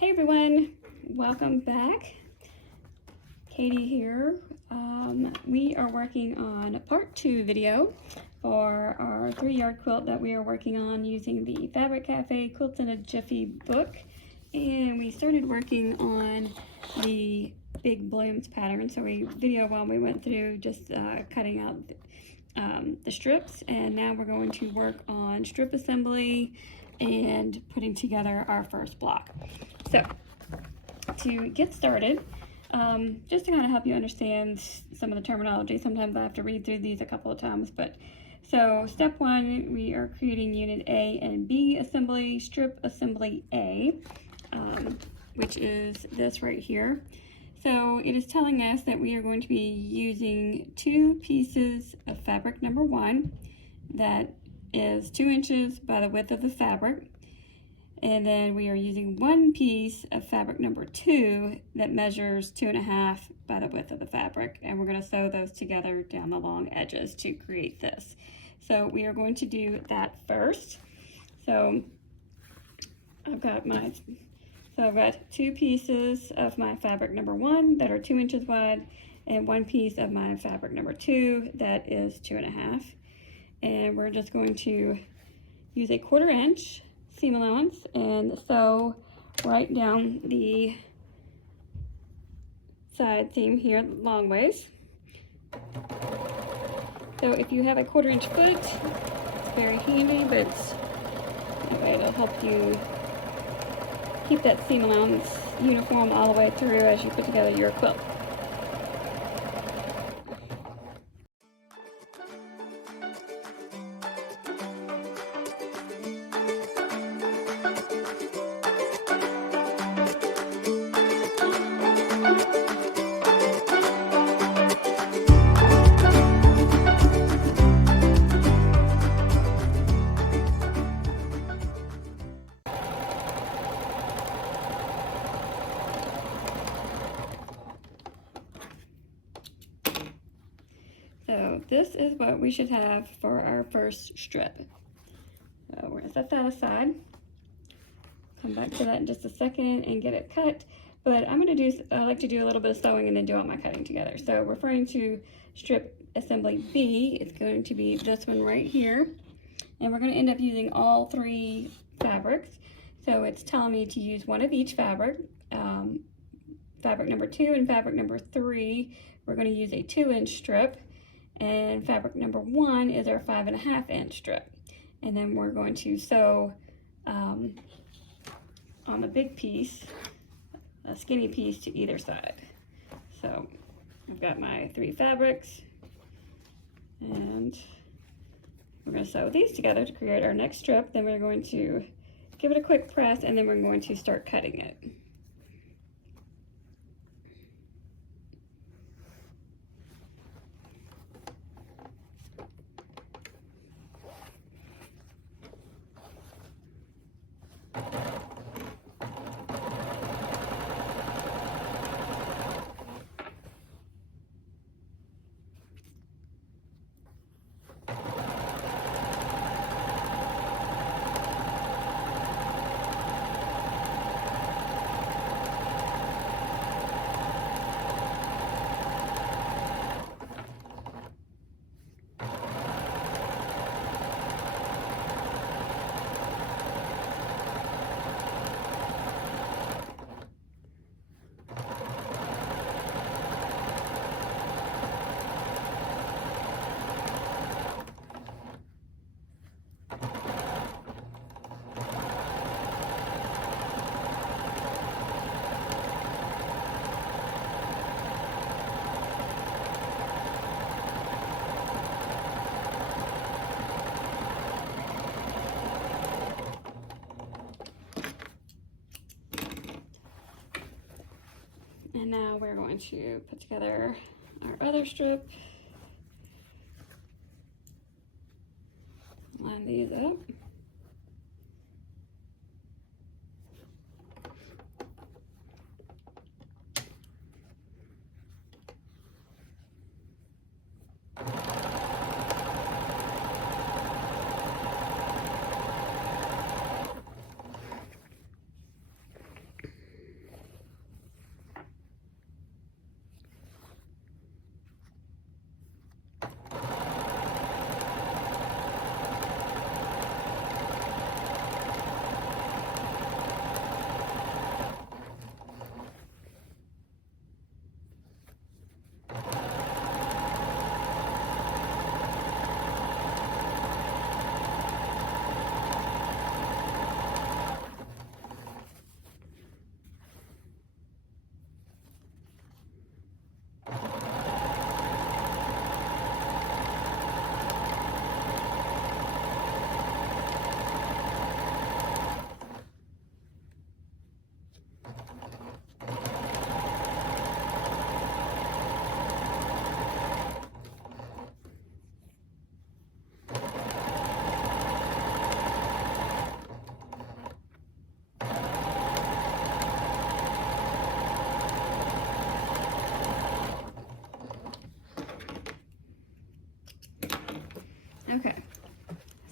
Hey everyone, welcome back. Katie here. We are working on part 2 video for our 3-yard quilt that we are working on using the Fabric Cafe Quilts in a Jiffy book. And we started working on the big blooms pattern. So we videoed while we went through just cutting out the strips, and now we're going to work on strip assembly and putting together our first block. So to get started, just to kind of help you understand some of the terminology, sometimes I have to read through these a couple of times, but so step 1, we are creating unit A and B assembly, strip assembly A, which is this right here. So it is telling us that we are going to be using 2 pieces of fabric number 1 that is 2 inches by the width of the fabric. And then we are using 1 piece of fabric number 2 that measures 2.5 by the width of the fabric. And we're going to sew those together down the long edges to create this. So we are going to do that first. So I've got 2 pieces of my fabric number 1 that are 2 inches wide, and 1 piece of my fabric number 2 that is 2.5. And we're just going to use a 1/4 inch seam allowance and sew right down the side seam here long ways. So if you have a 1/4 inch foot, it's very handy, but anyway, it'll help you keep that seam allowance uniform all the way through as you put together your quilt. So this is what we should have for our first strip. So we're gonna set that aside. Come back to that in just a second and get it cut. But I like to do a little bit of sewing and then do all my cutting together. So referring to strip assembly B, it's going to be this one right here. And we're gonna end up using all 3 fabrics. So it's telling me to use 1 of each fabric. Fabric number 2 and fabric number 3, we're gonna use a 2-inch strip. And fabric number 1 is our 5.5 inch strip. And then we're going to sew on the big piece, a skinny piece to either side. So I've got my 3 fabrics, and we're going to sew these together to create our next strip. Then we're going to give it a quick press, and then we're going to start cutting it. And now we're going to put together our other strip. Line these up.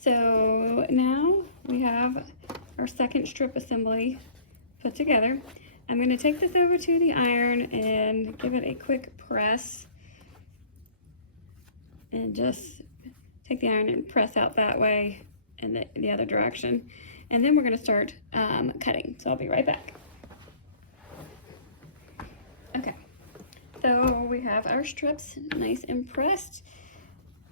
So now we have our second strip assembly put together. I'm going to take this over to the iron and give it a quick press, and just take the iron and press out that way and the other direction. And then we're going to start cutting. So I'll be right back. Okay, so we have our strips nice and pressed.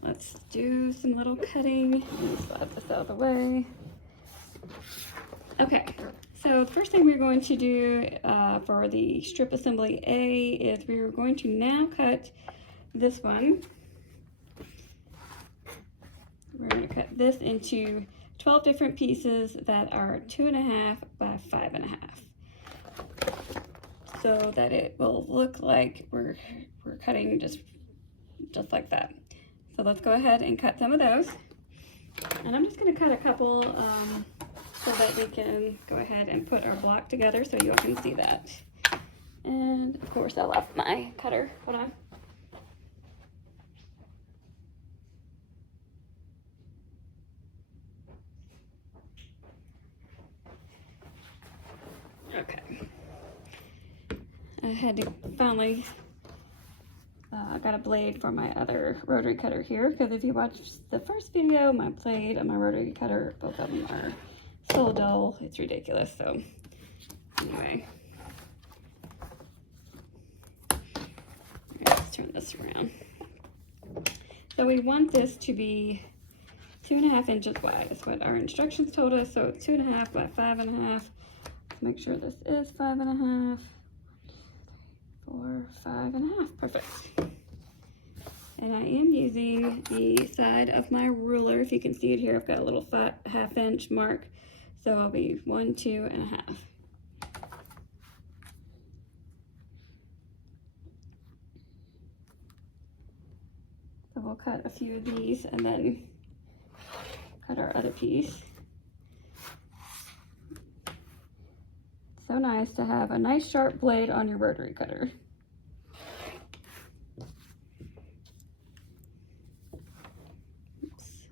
Let's do some little cutting. Let me slide this out of the way. Okay, so the first thing we're going to do for the strip assembly A is we're going to now cut this one. We're going to cut this into 12 different pieces that are 2.5 by 5.5, so that it will look like we're cutting just like that. So let's go ahead and cut some of those. And I'm just going to cut a couple so that we can go ahead and put our block together so you all can see that. And of course I left my cutter. Hold on. Okay. I had to finally got a blade for my other rotary cutter here, because if you watched the first video, my blade and my rotary cutter, both of them are so dull, it's ridiculous. So anyway, let's turn this around. So we want this to be 2.5 inches wide. That's what our instructions told us. So 2.5 by 5.5. Let's make sure this is 5.5. 4, 5.5. Perfect. And I am using the side of my ruler. If you can see it here, I've got a little 1/2 inch mark. So I'll be 1, 2.5. So we'll cut a few of these and then cut our other piece. So nice to have a nice sharp blade on your rotary cutter. Oops.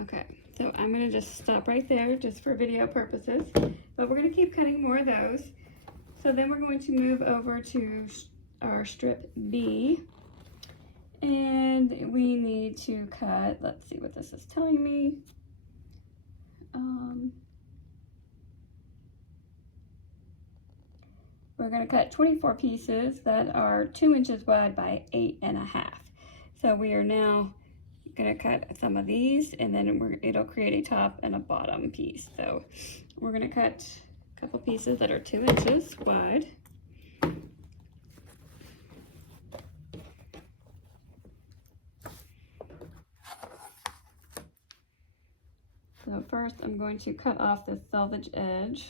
Okay, so I'm going to just stop right there just for video purposes, but we're going to keep cutting more of those. So then we're going to move over to our strip B, and we need to cut, let's see what this is telling me. We're going to cut 24 pieces that are 2 inches wide by 8.5. So we are now going to cut some of these, and then it'll create a top and a bottom piece. So we're going to cut a couple pieces that are 2 inches wide. So first I'm going to cut off this selvage edge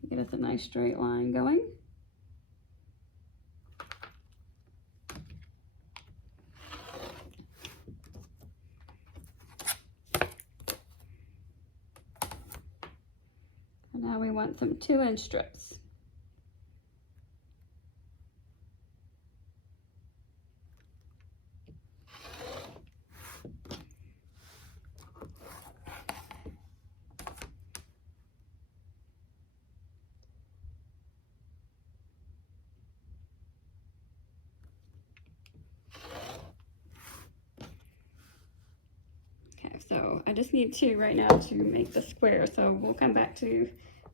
to get us a nice straight line going. And now we want some 2-inch strips. Okay, so I just need 2 right now to make the square, so we'll come back to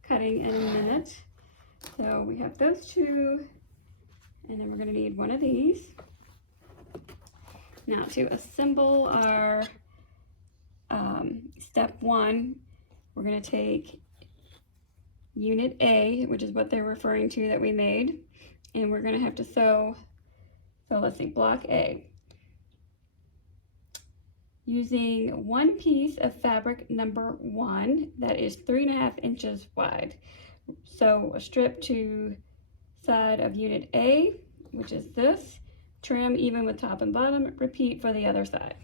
cutting in a minute. So we have those 2, and then we're going to need 1 of these. Now to assemble our step 1, we're going to take unit A, which is what they're referring to that we made, and we're going to have to sew So let's see, block A. Using one piece of fabric number 1 that is 3.5 inches wide. So a strip to side of unit A, which is this, trim even with top and bottom, repeat for the other side.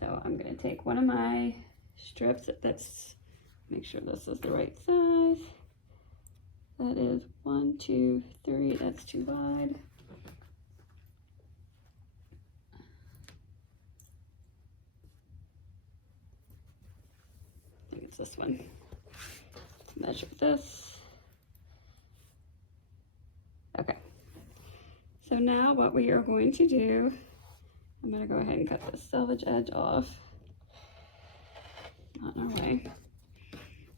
So I'm going to take one of my strips, make sure this is the right size. That is 1, 2, 3, that's too wide. I think it's this one. Let's measure this. Okay. So now what we are going to do, I'm going to go ahead and cut the selvage edge off. Not in our way.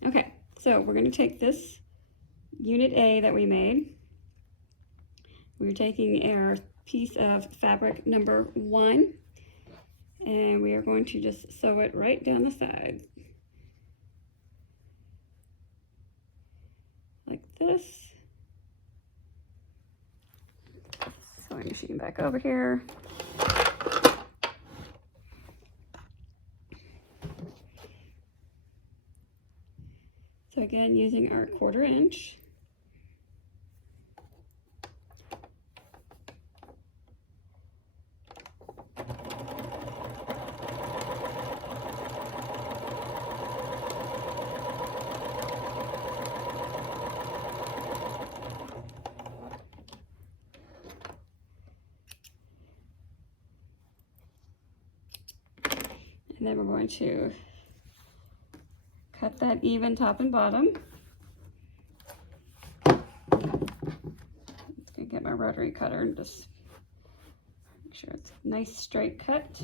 Okay, so we're going to take this unit A that we made. We're taking our piece of fabric number 1, and we are going to just sew it right down the side. Like this. Sewing machine back over here. So again, using our 1/4 inch. And then we're going to cut that even top and bottom. I'm gonna get my rotary cutter and just make sure it's a nice straight cut.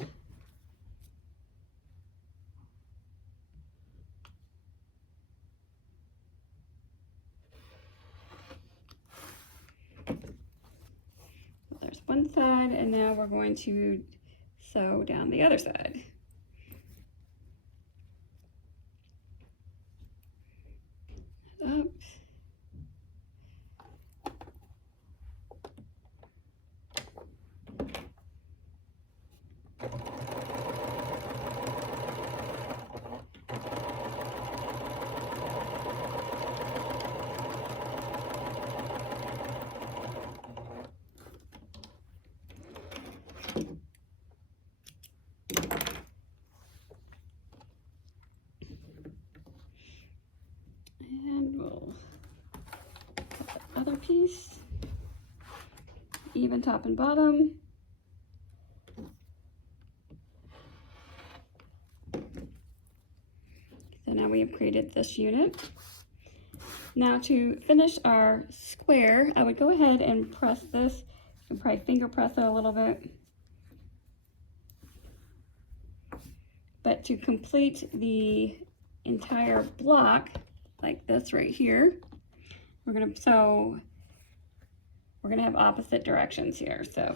There's one side, and now we're going to sew down the other side. Up. And we'll cut the other piece, even top and bottom. So now we have created this unit. Now to finish our square, I would go ahead and press this. You can probably finger press it a little bit. But to complete the entire block, like this right here, we're gonna have opposite directions here. So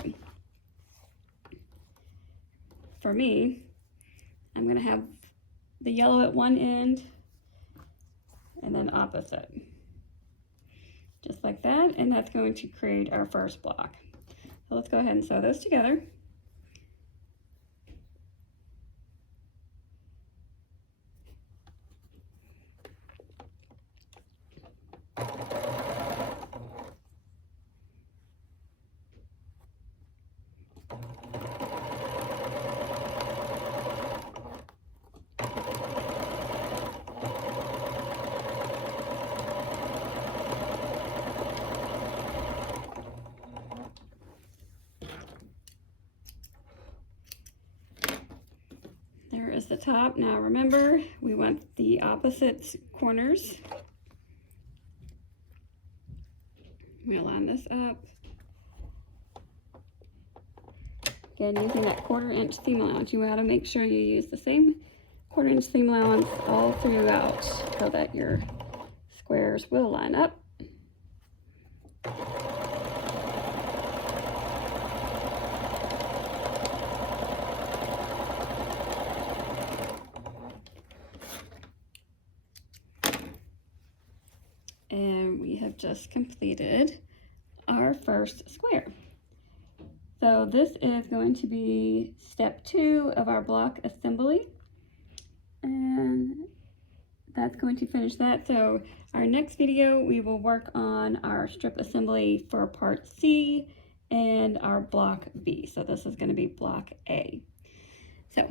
for me, I'm gonna have the yellow at one end and then opposite, just like that, and that's going to create our first block. So let's go ahead and sew those together. There is the top. Now remember, we want the opposite corners. We line this up. Again, using that 1/4 inch seam allowance, you want to make sure you use the same 1/4 inch seam allowance all throughout so that your squares will line up. And we have just completed our first square. So this is going to be step 2 of our block assembly, and that's going to finish that. So our next video, we will work on our strip assembly for part C and our block B. So this is going to be block A. So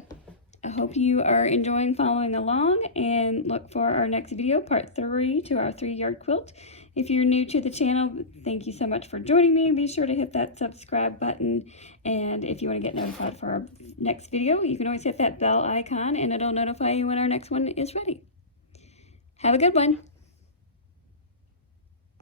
I hope you are enjoying following along, and look for our next video, part 3 to our 3-yard quilt. If you're new to the channel, thank you so much for joining me. Be sure to hit that subscribe button, and if you want to get notified for our next video, you can always hit that bell icon and it'll notify you when our next one is ready. Have a good one.